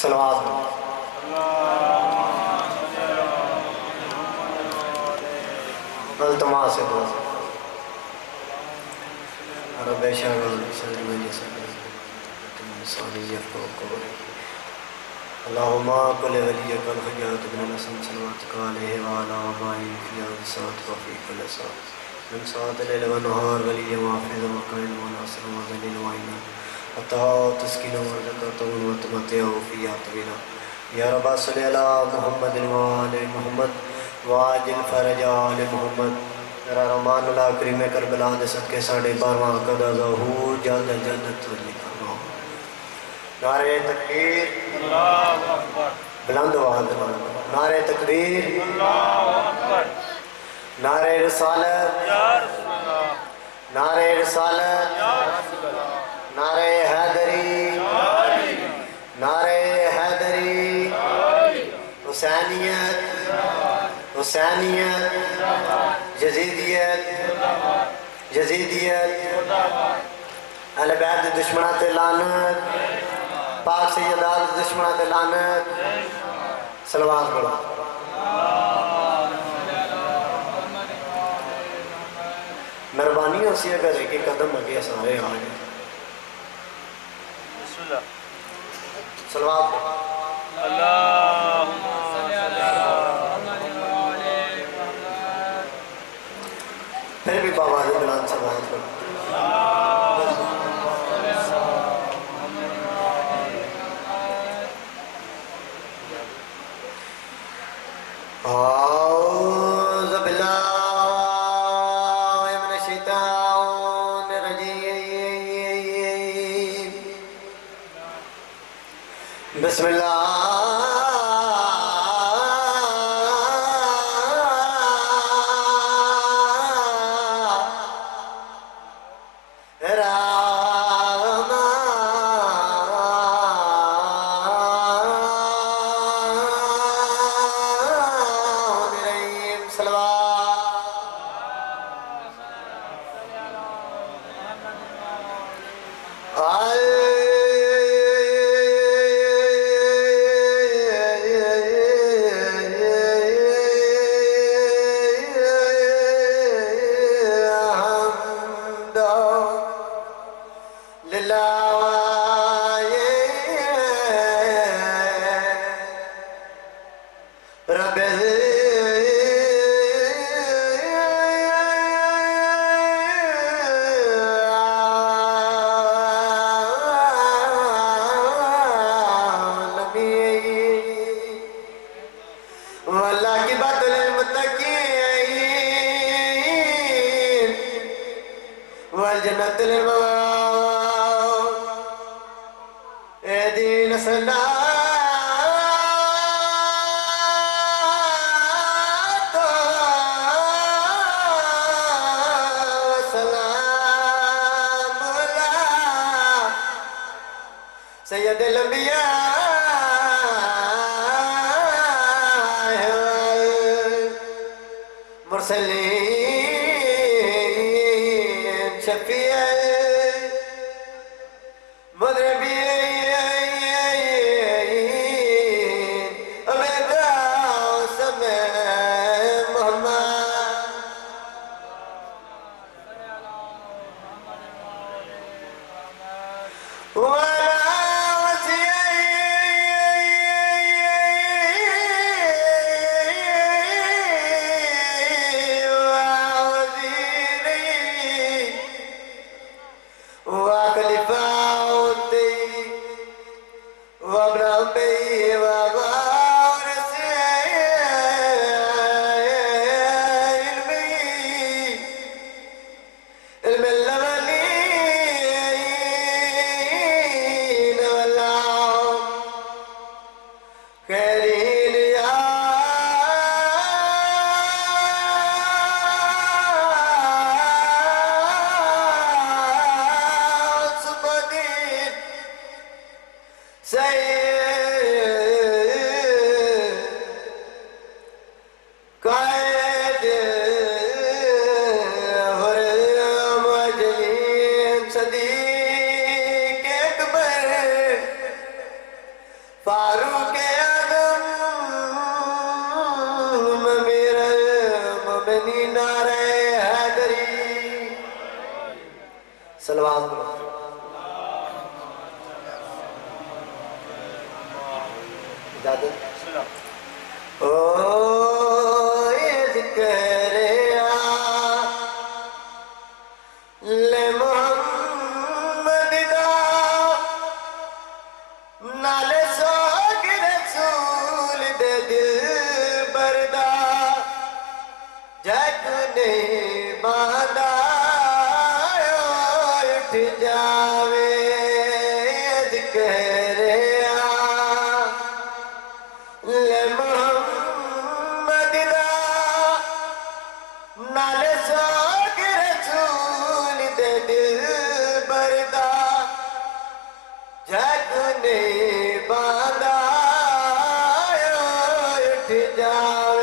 सलवात अल्तमा से दो अल्लाहुम्मा कुल वलियकल हयात बिन हसन सल्लल्लाहु अलैहि व अला आबाई फियाद सात वफी कुल सात من ساعة الليل والنهار ولي وحافظ وقائد وناصر وذليل وعينا أطاع تسكين وزكاة وتمتع فيها طويلا يا رب صل على محمد وآل محمد वाजिल फरज आल मोहम्मद मेरा रहमान अल्लाह करीम करबला दे सदके साढ़े 12वां कदा ज़हूर जल्द जन्नत वाली फरमा नारे तकबीर अल्लाहु अकबर बुलंद आवाज़ नारे तकबीर अल्लाहु अकबर नारे रिसालत या रसूल अल्लाह नारे रिसालत या रसूल अल्लाह नारे हैदरी नारे हैदरी हुसैनियत हुसैनियत यजीदियत यजीदियत अहले बैत दे दुश्मनां ते लानत पाक सैयदा दे दुश्मनां ते लानत सलवात पढ़ो मेहरबानी होसी अगर एक कदम अगे सारे आ गए सलवात अल्लाहुम्मा फिर भी बाबा से बुलंद सवाल करो औज़ु बिल्लाहि मिनश शैतानिर रजीम बिस्मिल्लाह सलवात करो। इजाजत ओ ये जिक्र ले मोहम्मद दा नाले सोग रसूल दे दिल बरदा जग ने बांधा उठ जावे जिक्र ले मोहम्मद दा नाले सोग रसूल दे दिल बरदा जग ने बांधा उठ जावे